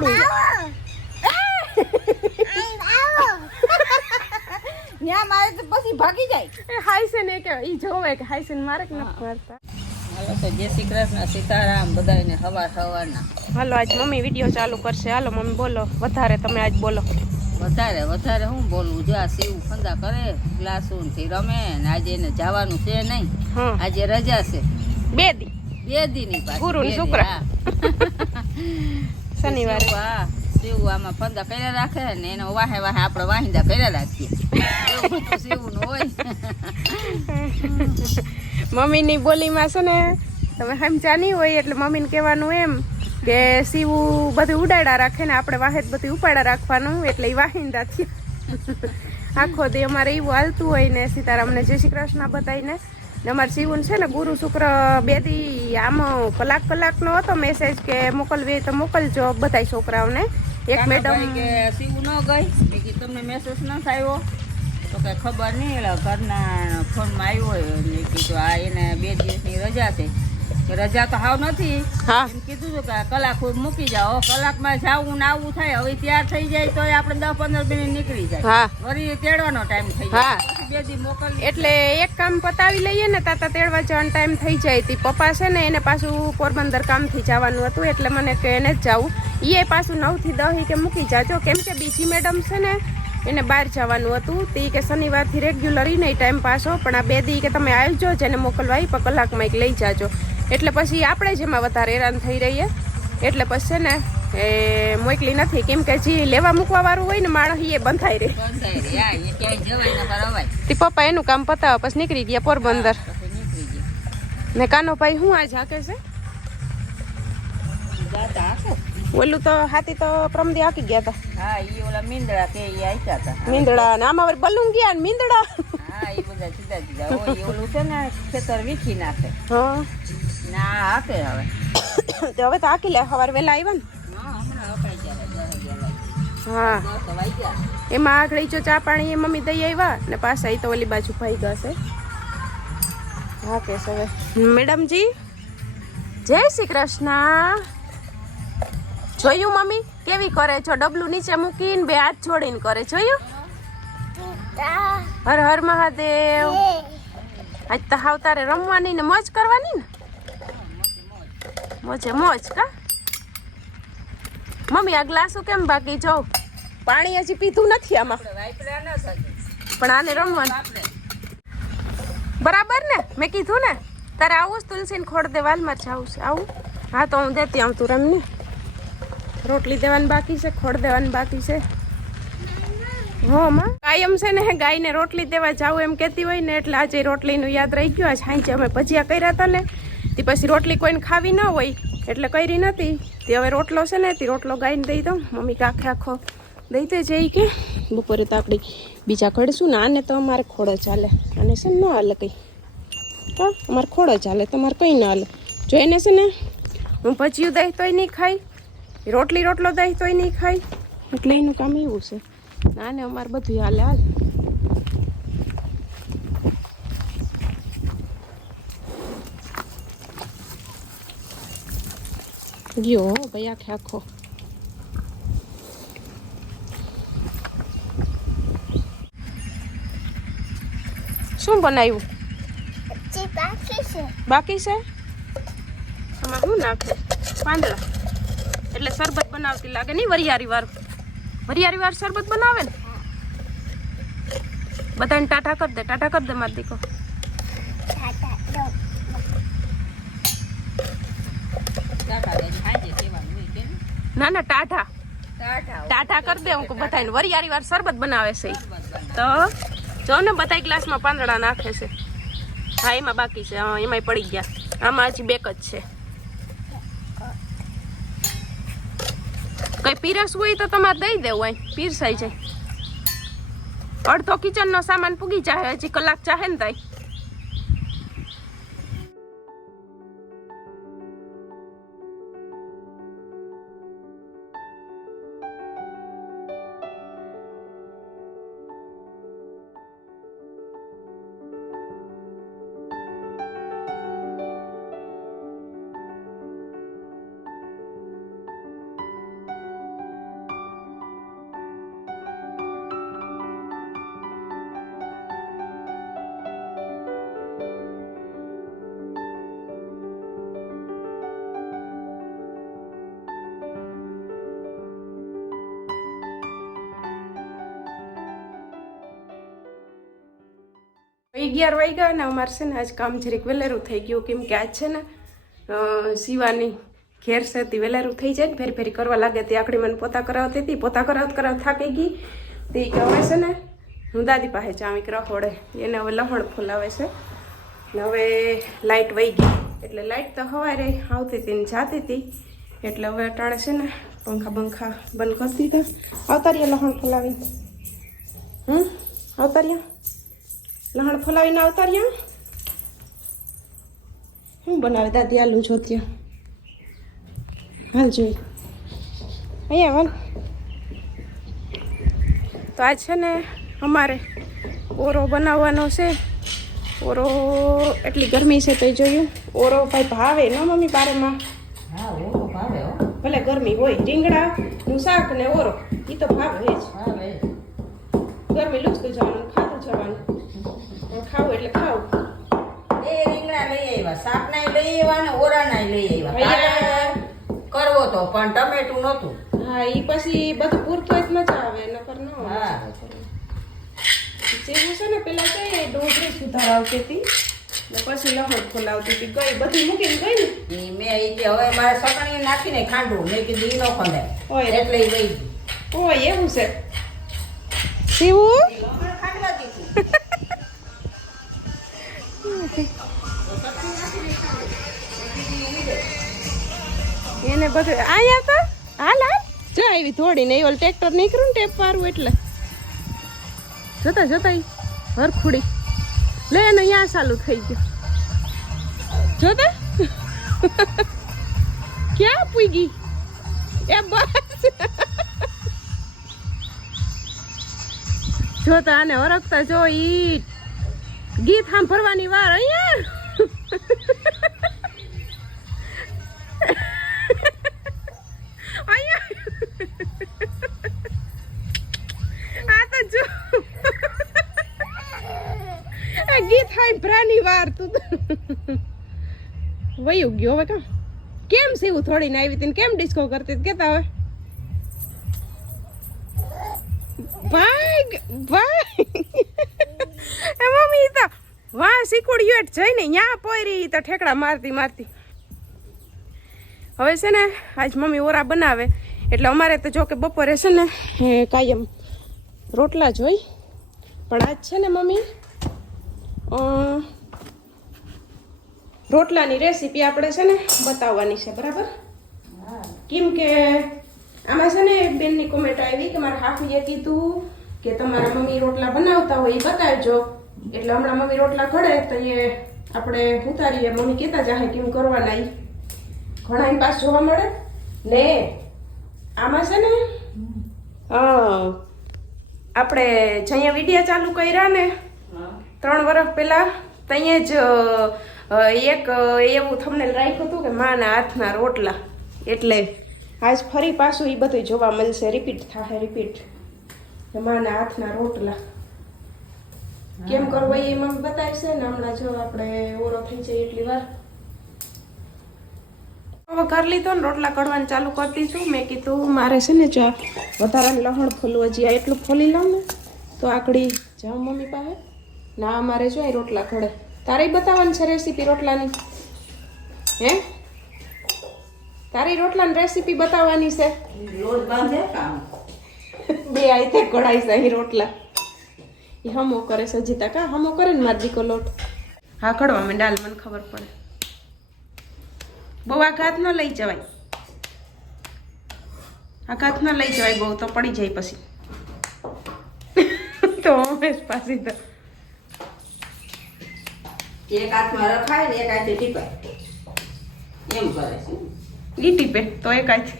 પકડું ન્યા મારે તો પછી ભાગી જાય. એ હાઈસન એ કે ઈ જોવે કે હાઈસન મારે કે નથી મારતા. હાલો તો જય શ્રી કૃષ્ણ સીતારામ બધાને હવાર હવારના. હાલો આજ મમ્મી વીડિયો ચાલુ કરશે. હાલો મમ્મી બોલો. વધારે તમે આજ બોલો. વધારે વધારે હું બોલવું જો આ શિવ ફંદા કરે ગ્લાસુનથી રમે ને આજે એને જવાનું છે નહીં. આજે રજા છે. બે દી. બે દી ની પાછી ગુરુ. હા. શનિવારે. શિવ આમાં ફંદા કર્યા રાખે ને એને વાહે વાહે આપણે વાહિંદા કર્યા રાખીએ. મમ્મી ની હોય. મમ્મીની બોલીમાં છે ને તમે સમજા નહીં હોય એટલે મમ્મીને કહેવાનું એમ કે સીવું બધું ઉડાડા રાખે ને આપણે વાહેત બધું ઉપાડા રાખવાનું એટલે એ વાહિંદા થયા. આખો દે અમારે એવું હાલતું હોય ને સીતારામને જય શ્રી કૃષ્ણ બતાવીને ને અમારે શિવન છે ને ગુરુ શુક્ર બે દી આમ કલાક કલાકનો હતો મેસેજ કે મોકલવી તો મોકલજો બધા છોકરાઓને. એક મેડમ કે શિવ ન ગઈ. તમને મેસેજ ન આવ્યો તો કઈ ખબર નહીં ઘરના ફોનમાં આવ્યો હોય. કીધું આ એને બે દિવસની રજા છે. કે રજા તો હાવ નથી. હા. એમ કીધું હતું કે કલાક મૂકી જાઓ કલાકમાં જાવું ને આવું થાય હવે તૈયાર થઈ જાય તો આપણે દસ પંદર મિનિટ નીકળી જાય. હા. વળી તેડવાનો ટાઈમ થઈ જાય. બે દી મોકલી એટલે એક કામ પતાવી લઈએ ને તાતા તેડવા જવાનો ટાઈમ થઈ જાય. તી પપ્પા છે ને એને પાછું પોરબંદર કામથી જવાનું હતું એટલે મને કે એને જ જવું એ પાછું નવથી દસ કે મૂકી જાજો કેમ કે બીજી મેડમ છે ને એને બહાર જવાનું હતું. તે કે શનિવારથી રેગ્યુલર ઈ નહીં ટાઈમ પાસો પણ આ બે દી કે તમે આવજો જેને મોકલવા એ પણ કલાકમાં એક લઈ જાજો. એટલે પછી આપણે જ એમાં વધારે હેરાન થઈ રહીએ એટલે પછી છે ને એ મોકલી નથી. કેમ કે જે લેવા મૂકવા વાળું હોય ને માણસ એ બંધાઈ રહે. તે પપ્પા એનું કામ પતાવે પછી નીકળી ગયા પોરબંદર. ને કાનો ભાઈ હું આજ હાકે છે? ઓલું તો હાથી તો પ્રમદી હાકી ગયા હતા હા ઈ ઓલા મીંદડા કે ઈ આયકા હતા મીંદડા ને આમાં વળી બલૂન ગયા ને મીંદડા. હા એ બધા જુદા જુદા હોય ઓલું છે ને ખેતર વીખી નાખે. હા. ના હાકે હવે. તો હવે તો હાકી લે સવારે વહેલા આવ્યા ને? હા એમાં આગળ જો ચા પાણી એ મમ્મી દઈ આવ્યા ને પાછા એ તો ઓલી બાજુ ભાઈ ગશે હા કે હવે. મેડમજી જય શ્રી કૃષ્ણ. જોયું મમ્મી? કેવી કરે છો? ડબલું નીચે મૂકીને બે હાથ જોડીને કરે જોયું? હર હર મહાદેવ. આજ તો હાવ તારે રમવાની ને મોજ કરવાની ને? મોજે મોજ, કા? મમ્મી, આ ગ્લાસો કેમ બાકી? જો, પાણી હજી પીધું નથી આમાં. પણ આને રમવાનું. બરાબર ને? મેં કીધું ને, તારે આવું જ તુલસીને ખોડ દે, વાલમાં આવું છે. આવું? હા, તો હું દેતી આવું તું રમને. રોટલી દેવાની બાકી છે ખોડ દેવાની બાકી છે. હો, માં. કાયમ છે ને, ગાયને રોટલી દેવા જાવું એમ કહેતી હોય ને, એટલે આજે રોટલીનું યાદ રહી ગયું. આજે હાંજે અમે ભજીયા કર્યા હતા ને તે પછી રોટલી કોઈને ખાવી ન હોય, એટલે કરી નથી. તે હવે રોટલો છે ને, તે રોટલો ગાઈને દઈ દઉં. મમ્મી કાંખે આખો દઈ દે જઈ કે. બપોરે તો આપણે બીજા કડશું ને, આને તો અમારે ખોડો ચાલે અને છે ને ન હાલે કંઈ. તો અમારે ખોડો ચાલે તમારે કંઈ ના હાલે. જો એને છે ને, હું ભજીયું દહીં તોય નહીં ખાઈ, રોટલી રોટલો દહીં તોય નહીં ખાઈ. એટલે એનું કામ એવું છે. આને અમારે બધું હાલે, હાલ. ગયો હો ભાઈ આખે આખો શું બનાવ્યું બાકી છે આમાં શું નાખે પાંદડા એટલે શરબત બનાવતી લાગે નહીં વરિયારી વાર વરિયારી વાર શરબત બનાવે ને બધાને ટાટા કર દે ટાટા કર દે માર દીકો ટાટા દઈને હાંજે સેવાનું હોય કે ને? ના ટાઢા. ટાઢા કરી દે હું બધાને વરિયારી વાર શરબત બનાવે છે. તો જો ને બધા ગ્લાસમાં પાંદડા નાખે છે. હા એમાં બાકી છે. હા એમાંય પડી ગયા. આમાં હજી બેક જ છે. કઈ પીરસવું હોય તો તમારે દઈ દેવું અહીં. પીરસાઈ જાય. અડધો કિચનનો સામાન પૂગી જાય હજી કલાક ચાહે ને તાઈ. અગિયાર વાગ્યા ને અમારે છે ને આજ કામ જરીક વેલેરું થઈ ગયું. કેમ કે આજ છે ને સીવાની ઘેર છે, તે વેલેરું થઈ જાય ને ફેરી ફેરી કરવા લાગે તે આકડી મને પોતા કરાવતી હતી, પોતા કરાવત કરાવ થાકી ગઈ. તે કે હવે છે ને, હું દાદી પાસે ચામીક રહોડે. એને હવે લહણ ફૂલાવે છે. ને હવે લાઇટ વહી ગઈ. એટલે લાઇટ તો સવારે આવતી હતી ને જાતી હતી. એટલે હવે અટાણે છે ને, પંખા બંખા બંધ કરી દીધા. આવતા રહ્યા લહણ ફૂલાવી હમ? રહ્યા? લહણ ફલાવીને આવતા રહ્યા. હું બનાવે દાદી આલુ જો ત્યાં. હાલ જોઈ. અહીંયા વાલ તો આ છે ને અમારે ઓરો બનાવવાનો છે. ઓરો એટલી ગરમી છે તો જોયું. ઓરો ભાઈ ભાવે ન મમ્મી બારેમાં ભલે ગરમી હોય રીંગણાનું શાક ને ઓરો એ તો ભાવે જ. ગરમી લૂસતું જવાનું ખાતું જવાનું. ખાવું એટલે ખાવું. એ રીંગણા લઈ આવ્યા શાકનાય લઈ આવ્યા ને ઓરાનાય લઈ આવ્યા. કરવો તો પણ ટમેટું નહોતું. હા એ પછી બધું પૂરતું જ મજા આવે નકર ન. હા. જેવું છે ને પેલા કઈ એ ડોંગળી સુધાર આવતી હતી. ને પછી લહણ ખોલાવતી હતી. ગઈ બધી મૂકીને ગઈ ને? ઈ મેં એ કે હવે મારે સકણી નાખીને ખાંડું. મેં કીધું ઈ ન ઓય. એટલે એ ગઈ ઓય એવું છે. શિવું? એને બધું આયા તો હાલ હાલ. જો આવી થોડી ને ઓલ ટ્રેક્ટર નીકળ્યું ને ટેપ વાળું એટલે. જોતા જોતા હરખુડી. લે ને અહીંયા ચાલુ થઈ ગયું. જોતા? ક્યાં પૂગી એ બસ. જોતા આને હરખતા જો ઈ ગીત સાંભળવાની વાર અહીંયા. આ થાય ભ્રાની વાર તું. વયું ગયો હવે કા? કેમ સીવું થોડી ને આવી હતી કેમ ડિસ્કો કરતી? કેતા હવે ભાગ ભાગ એ મમ્મી તો વાહ શીખવડ્યું એટ જઈને ત્યાં પોયરી તો ઠેકડા મારતી મારતી. હવે છે ને આજ મમ્મી ઓરા બનાવે. એટલે અમારે તો જો કે બપોરે છે ને કાયમ રોટલા જ હોય. પણ આજ છે ને મમ્મી રોટલાની રેસીપી આપણે છે ને બતાવવાની છે, બરાબર? કેમ કે આમાં છે ને એક બેનની કોમેન્ટ આવી કે મારા હાફીએ કીધું કે તમારા મમ્મી રોટલા બનાવતા હોય એ બતાવજો. એટલે હમણાં મમ્મી રોટલા ઘડે તો એ આપણે ઉતારીએ. મમ્મી કહેતા જાહે કેમ કરવાના એ ઘણા એની પાસે જોવા મળે. ને આમાં છે ને આપણે અહીંયા વીડિયો ચાલુ કર્યા ને ત્રણ વર્ષ પહેલા ત્યાં જ એક એવું થમને રાખ્યું હતું કે માના હાથના રોટલા. એટલે આજ ફરી પાછું એ બધું જોવા મળશે. રિપીટ થાય રિપીટ માના હાથના રોટલા. કેમ કરવો એ એમાં બતાવશે ને હમણાં જો આપણે ઓરો થઈ જાય એટલી વાર. હવે કરી લીધો ને રોટલા કડવાનું ચાલુ કરતી છું મેં કીધું મારે છે ને જો વધારાનું લહણ ફોલવું હજી આ એટલું ફોલી લઉં ને તો આકડી જાઉં મમ્મી પાસે. ના અમારે જો અહીં રોટલા ખડે તારે બતાવવાની છે રેસીપી રોટલાની? હે? તારી રોટલાની રેસીપી બતાવવાની છે? બે આઈ આઈતે કઢાઈ છે અહીં રોટલા. એ હમો કરે છે જીતા કા? હમો કરે ને મારી દીકો લોટ? હા કડવા મેં ડાલ મને ખબર પડે. બહુ આઘાત ન લઈ જવાય. આઘાત ન લઈ જવાય બહુ તો પડી જાય પછી. તો હંમેશ પાછી તો એક હાથમાં રખાય ને એક હાથે ટીપાય. એમ કરે છે. ઈ ટીપે તો એક હાથ.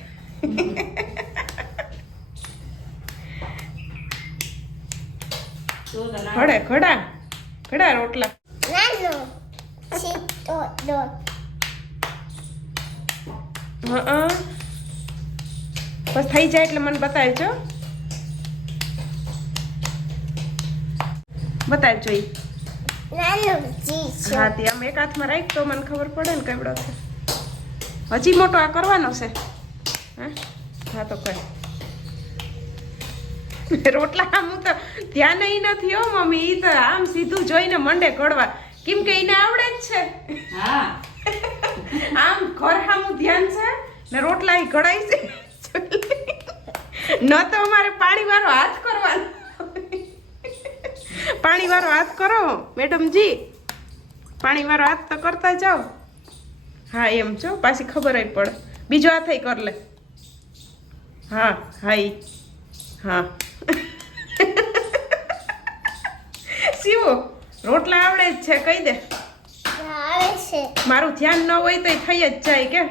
ખડે ખડા ખડા રોટલા. બસ થઈ જાય એટલે મને બતાવજો. બતાવજો jiso. હા તે આમ એક હાથમાં રાખ તો મને ખબર પડે ને કેવડો છે. હજી મોટો આ કરવાનો છે. હા? હા તો કર રોટલા આમ તો ધ્યાન ઈ નથી હો મમ્મી. ઈ તો આમ સીધું જોઈને મંડે ઘડવા. કેમ કે એને આવડે જ છે. હા. આમ ઘર સામું ધ્યાન છે ને રોટલા ઈ ઘડાય છે. ન તો અમારે પાણી વાળો હાથ કરવાનો. પાણી વાળો હાથ કરો મેડમજી. પાણી વાળો હાથ તો કરતા જાઓ. હા એમ છો? પાછી ખબર જ પડે. બીજો હાથ કર લે. હા હા હા. શિવો રોટલા આવડે જ છે કહી દે. આવે મારું ધ્યાન ન હોય તો થઈ જ જાય કે?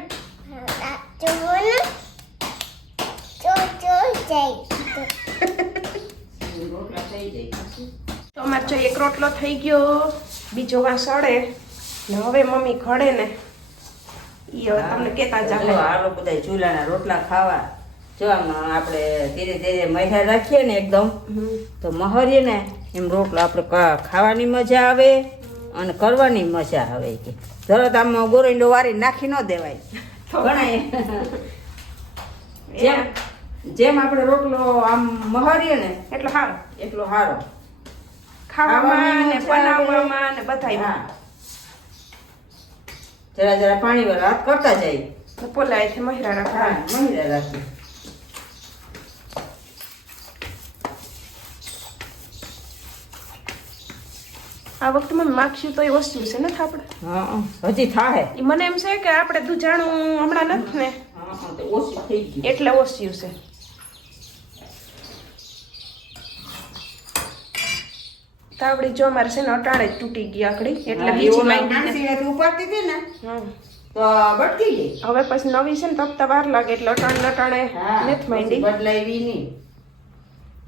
રોટલા થઈ જાય. તો અમારે જો એક રોટલો થઈ ગયો બીજો વાં સડે ને હવે મમ્મી ખડે ને. ઈ હવે તમને કેતા જો જાવ આલો બધા ચૂલાના રોટલા ખાવા. જો આમ આપણે ધીરે ધીરે મહેર રાખીએ ને એકદમ તો મહરીએ ને એમ રોટલો આપણે ખાવાની મજા આવે અને કરવાની મજા આવે કે. તરત આમ ગોરંડો વારી નાખી ન દેવાય. ઘણા જેમ જેમ આપણે રોટલો આમ મહરીએ ને એટલો સારો એટલો સારો ખાવામાં ને બનાવવામાં ને બધાયમાં જરા જરા પાણી વાળા હાથ કરતા જાય. ને પોલાયથી મહિરા રાખવા મહિલા રાખી. આ વખતે મને માગશું તો એ વસ્તુ છે ને આપણે હા હજી થાય મને એમ છે કે આપણે દુજાણું હમણાં નથી ને? એટલે ઓછું છે. તો આપણી જો અમારે છે ને અટાણે જ તૂટી ગઈ આકડી એટલે બીજી એવું ઉપાડતી હતી ને તો બટકી ગઈ. હવે પછી નવી છે ને તપતા વાર લાગે એટલે અટાણે લટાણે નથી માંડી. બદલાવી નહીં.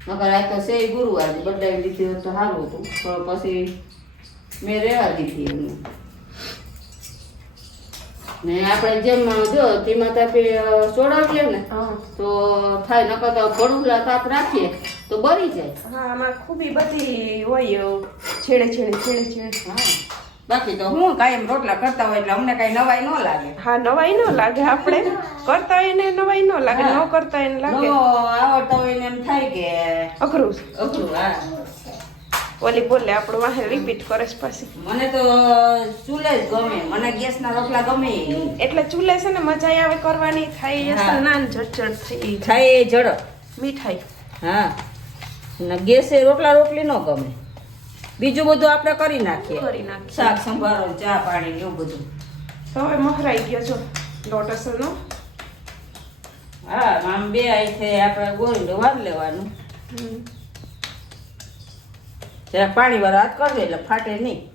મગર આ તો છે ગુરુવાર બદલાવી દીધી તો સારું હતું પણ પછી મેં રહેવા દીધી એમને. ને આપણે જેમ જો ધીમા તાપે સોડાવીએ ને તો થાય નકર તો ભડુલા તાપ રાખીએ. તો બળી જાય. હા આમાં ખૂબી બધી હોય છેડે છેડે છેડે છેડે. હા. બાકી તો? હું કાયમ રોટલા કરતા હોય એટલે અમને કઈ નવાઈ ન લાગે. હા નવાઈ ન લાગે આપણે. કરતા એને નવાઈ ન લાગે ન કરતા એને લાગે. આવડતા હોય ને એમ થાય કે અઘરું. અઘરું હા. ઓલી બોલે આપણું વાહે રિપીટ કરે છે પાછી. મને તો ચૂલે જ ગમે મને ગેસના રોટલા ગમે. એટલે ચૂલે છે ને મજા આવે કરવાની થાય. નાન ઝટઝટ થઈ થાય એ ઝડપ મીઠાઈ. હા. ને ગેસે રોટલા રોટલી ન ગમે. બીજું બધું આપણે કરી નાખીએ. કરી નાખીએ. શાક સંભારો ચા પાણી એવું બધું. તો હવે મહરાઈ ગયો છો લોટ હા આમ બે આઈ આપણે ગોળીને વાર લેવાનું. પાણી વાળા હાથ કરી એટલે ફાટે નહીં.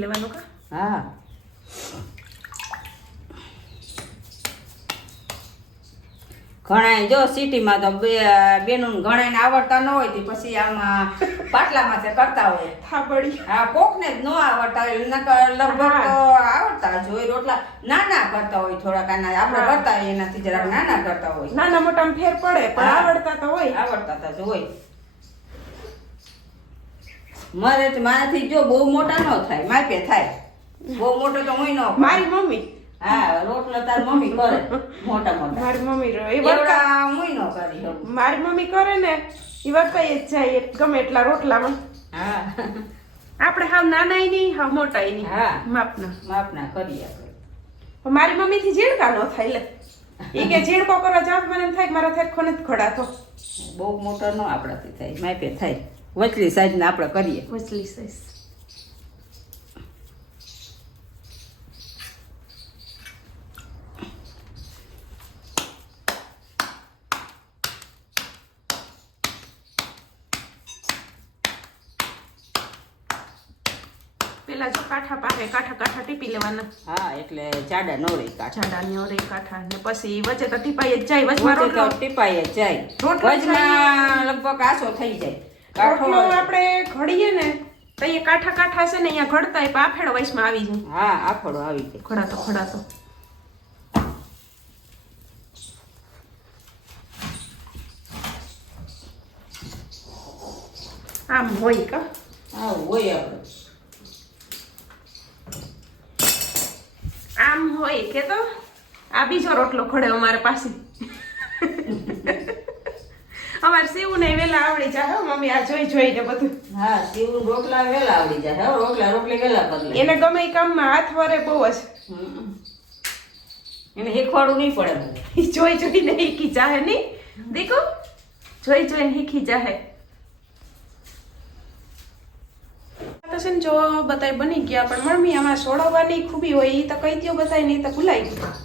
ટીપી લેવાનું કા? હા. ઘણા જો સિટીમાં તો બે બેનું ઘણા આવડતા ન હોય તે પછી આમાં પાટલામાં કરતા હોય. થાબડી. હા કોક ને જ ન આવડતા હોય. નકર લગભગ તો આવડતા જ હોય. રોટલા નાના કરતા હોય થોડાક આના. આપણે કરતા હોય એનાથી જરાક નાના કરતા હોય. નાના મોટા ફેર પડે પણ આવડતા તો હોય. આવડતા તો હોય. મારે મારાથી જો બહુ મોટા ન થાય માપે થાય. બહુ મોટો તો હું ન મારી મમ્મી? હા રોટલા તાર મમ્મી કરે મોટા મોટા. મારી મમ્મી રો- એ વરતા હું ન કરી મારી મમ્મી કરે ને એ વર્તાય જ જાય એ ગમે એટલા રોટલામાં. હા. આપણે હાવ નાનાય નહીં હાવ મોટાય નહીં. હા. માપના. માપના કરીએ આપણે. મારી મમ્મી થી ઝીણકા નો થાય લે. એ કે ઝીણકો કરવા જાવ મને એમ થાય કે મારા થાય ખોને જ ખડાતો બહુ મોટો ન આપણાથી થાય માપે થાય. વચલી સાઈઝના આપણે કરીએ. વચલી સાઈઝ પેલા જો કાંઠા પાકે કાંઠા કાંઠા ટીપી લેવાના. હા એટલે જાડા ન રહી જાડા નો ઓરે કાંઠા. ને પછી વચ્ચે તો ટીપાઈ જ જાય વચમાં રોટલો ટીપાઈ જ જાય. રોટલો વચમાં લગભગ આસો થઈ જાય. રોટલો આપણે ઘડીએ ને તો અહીંયા કાંઠા કાંઠા છે ને અહીંયા ઘડતા એ પાફેડો વયસમાં આવી જાય. હા આફળો આવી જાય. ખડાતો ખડાતો આમ હોય કા? આવું હોય આપણે. આમ હોય કે તો આ બીજો રોટલો ખડે અમારે પાસે. અમારે સીવું ને વેલા આવડી જાય હો મમ્મી આ જોઈ જોઈને બધું. હા સીવું રોટલા વેલા આવડી જાય હો રોટલા રોટલી વેલા કરી એને ગમે એ કામમાં હાથ વરે બહુ જ. એને શીખવાડવું નહીં પડે એ જોઈ જોઈ જોઈને શીખી જાહે નહીં. દેખો જોઈ જોઈને શીખી જાહે. છે ને જો બધાય બની ગયા પણ મમ્મી આમાં સોડવવાની ખૂબી હોય એ તો કહી દો બધાય નહીં તો ભૂલાઈ ગયું.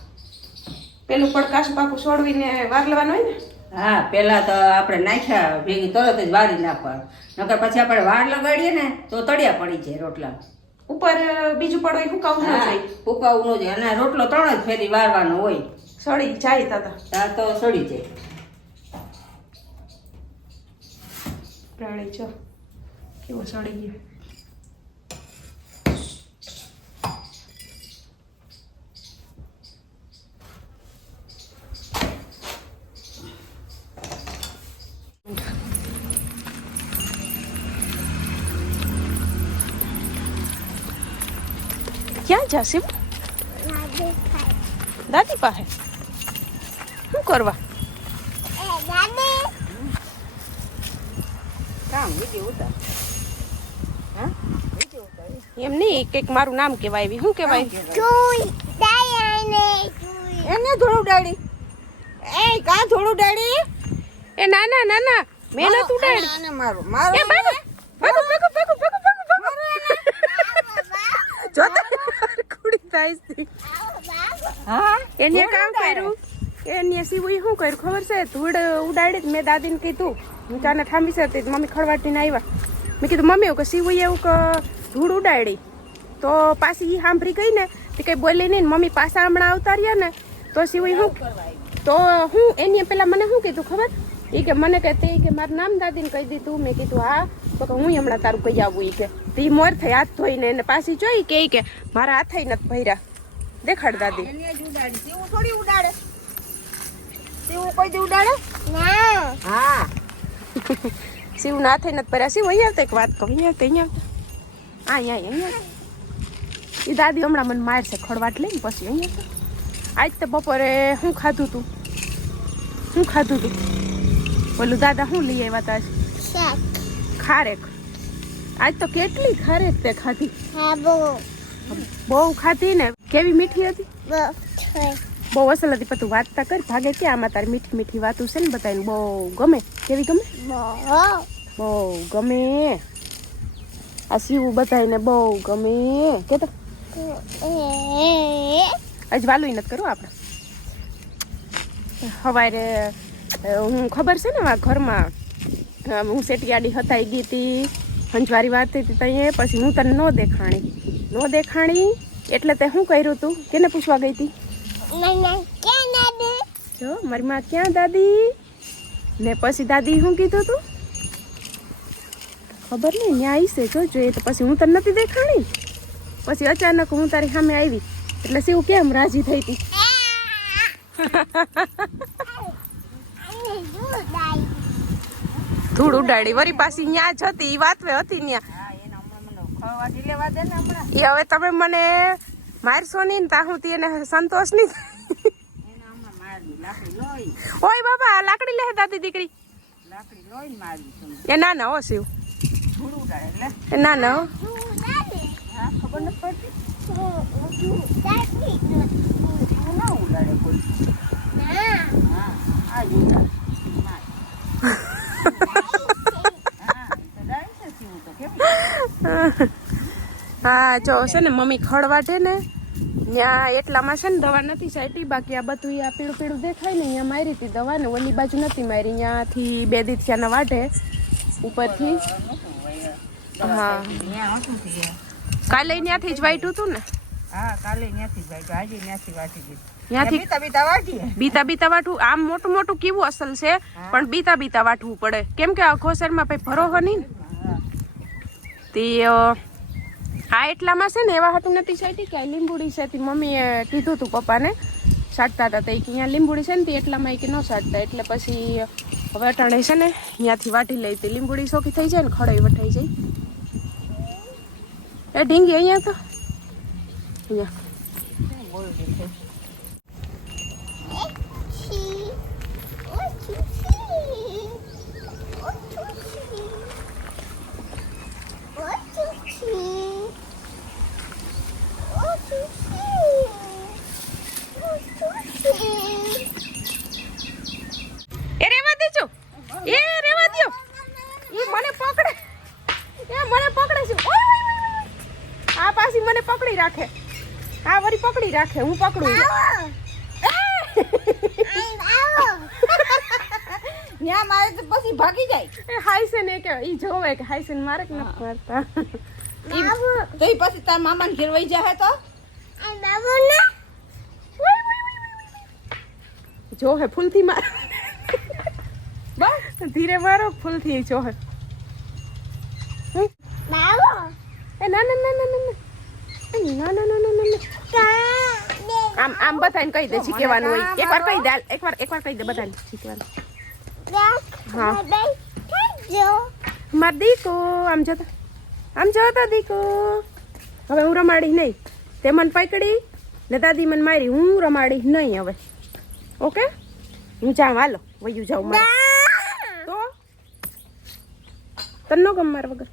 પેલું પડકાશ પાકું સોડવીને વાર લેવાનું હોય ને હા પેલા તો આપણે નાખ્યા ભેગી તરત જ વારી નાખવા. નકર પછી આપણે વાર લગાડીએ ને તો તળિયા પડી જાય રોટલા. ઉપર બીજું પડો એ હુકાવું ન જાય ફૂકાવું ન જાય અને રોટલો ત્રણ જ ફેરી વારવાનો હોય. સડી જાય તાતા તા. તો સડી જાય. પ્રાણી ચો કેવો સડી ગયો. ક્યાં જાશી દાદી પાસે. શું કરવા? એમ નહીં કંઈક મારું નામ કહેવાય એવી. શું ચૂઈ એને થોડું ડાળી એ કા થોડું ડાળી એ ના ના ના ના મેં નતું ઉડાડી મારું મારું એ ભાગો ભાગો ભાગો ભાગો ભાગો ભાગો ભાગો. જો તો કુડી થાય હા? એને કામ કર્યું? એને સીવું શું કર્યું ખબર છે? ધૂળ ઉડાડી મેં દાદીને કીધું. હું ચાને થાંભી છે તે મમ્મી ખળવાટીને આવ્યા. મેં કીધું મમ્મી એવું કે સીવું એવું કે ધૂળ ઉડાડી. તો પાછી ઈ સાંભળી ગઈ ને તે કઈ બોલી નહીં મમ્મી પાછા હમણાં આવતા રહ્યા ને તો સિવાય શું તો હું એની પેલા મને શું કીધું ખબર? એ કે મને કે તે કે મારું નામ દાદીને કહી દીધું મેં કીધું હા. તો કે હું હમણાં તારું કહી આવું ઈ કે. તે મોર થઈ હાથ ધોઈને એને પાછી જોઈ કે ઈ કે મારા હાથ નથી ભર્યા. દેખાડ દાદી. ઉડાડી. સીવું થોડી ઉડાડે. સીવું કોઈ દી ઉડાડે? ના હા. શિવ ના થઈ નથી ભર્યા. શિવ અહીંયા આવતા એક વાત કહું. અહીંયા આવતા અહીંયા આવતા. આ અહીંયા અહીંયા એ દાદી હમણાં મને મારશે ખડવાટ લઈને પછી અહીંયા આજ તો બપોરે શું ખાધું તું? શું ખાધું તું? બોલું દાદા શું લઈ આવ્યા તા શેક. ખારેક. આજ તો કેટલી ખારેક તે ખાધી. બહુ. ખાધી ને? કેવી મીઠી હતી? બહુ અસલ હતી પણ તું વાતતા કર ભાગે ક્યાં આમાં તારી મીઠી મીઠી વાતું છે ને બતાવીને બહુ ગમે? કેવી ગમે? બહુ. ગમે. આ સીવું બતાવીને બહુ ગમે. કે તો? આજ વાલું નથી કરવું આપણે. સવારે હું ખબર છે ને આ ઘરમાં? હું સેટિયાડી હતાઈ ગઈ હતી હંજવારી વાતી હતી તઈએ પછી હું તને ન દેખાણી. ન દેખાણી એટલે તે શું કર્યું તું? કેને પૂછવા ગઈ હતી જો મારી માં ક્યાં દાદી? ને પછી દાદી શું કીધું તું? ખબર નહીં ત્યાં આવી છે જો જોઈએ તો પછી હું તને નથી દેખાણી? પછી અચાનક હું તારી સામે આવી. એટલે શિવ કેમ રાજી થઈ હતી ધૂળ ઉડાડી. વરી પાછી ન્યા જ હતી. ઈ વાત હતી ન્યા. હા એ હવે તમે મને મારશો નહીં ને ત્યાં સુધી એને સંતોષ નહીં ઓય બાબા, લાકડી લે દાદી દીકરી. એ ના ના હો શિવ. એ ના ના હો. હા ખબર નથી પડતી હા, જો છે ને, મમ્મી ખડવાટે ને ત્યાં એટલામાં છે ને દવા નથી સાઈટી બાકી આ બધું આ પીળું પીળું દેખાય ને અહીંયા મારી હતી દવા ને, ઓલી બાજુ નથી મારી અહીંયાથી બે દી થયાના વાટે ઉપરથી. હા. કાલે ત્યાંથી જ વાટ્યું હતું ને? હા, કાલે ત્યાંથી જ વાટ્યું આજે ત્યાંથી વાટી દીધું ત્યાંથી બીતા બીતા વાટવું આમ મોટું મોટું કેવું અસલ છે? પણ બીતા બીતા વાટવું પડે. કેમ કે આ ખોસરમાં પછી ભરોહો નહીં તે આ એટલામાં છે ને એવા હાટું નથી સાઈટી કે લીંબુડી છે તે મમ્મીએ કીધું હતું પપ્પાને. સાટતા હતા તે કે અહીંયા લીંબુડી છે ને તે એટલામાં એ કે ન સાટતા. એટલે પછી હવે અટાણે છે ને અહીંયાથી વાટી લઈ તે લીંબુડી સોખી થઈ જાય ને ખડાઈ વટાઈ જાય. એ ઢીંગી અહીંયા તો. અહીંયા She. What you see? What you see? What you see? What you see? What you see? એ રેવા દેજો એ રેવા દ્યો એ મને પકડે એ મને પકડે છે ઓય, ઓય, ઓય, ઓય. આ પાછી મને પકડી રાખે આ વળી પકડી રાખે હું પકડું! ત્યાં મારે તો પછી ભાગી જાય એ હાઈસન એ કે ઈ જોવે કે હાઈસન મારે કે નથી મારતા. તો ઈ પછી તાર મામાને ઘેર વહી જાય તો જો હે ફૂલથી માર બસ ધીરે મારો ફૂલથી જો હે. એ ના ના ના ના ના ના ના ના ના ના ના ના. આમ આમ બધાને કહી દે શીખવાનું હોય. એકવાર કહી દે એકવાર એકવાર કહી દે બધાને શીખવાનું. માર દીકો આમ જોતા આમ જોતા દીકો. હવે હું રમાડી નહીં. તે મને પકડી ને દાદી મને મારી. હું રમાડી નહીં હવે. ઓકે? હું જાઉં હાલો. વયું જાઉં તો? તને ન ગમ મારા વગર?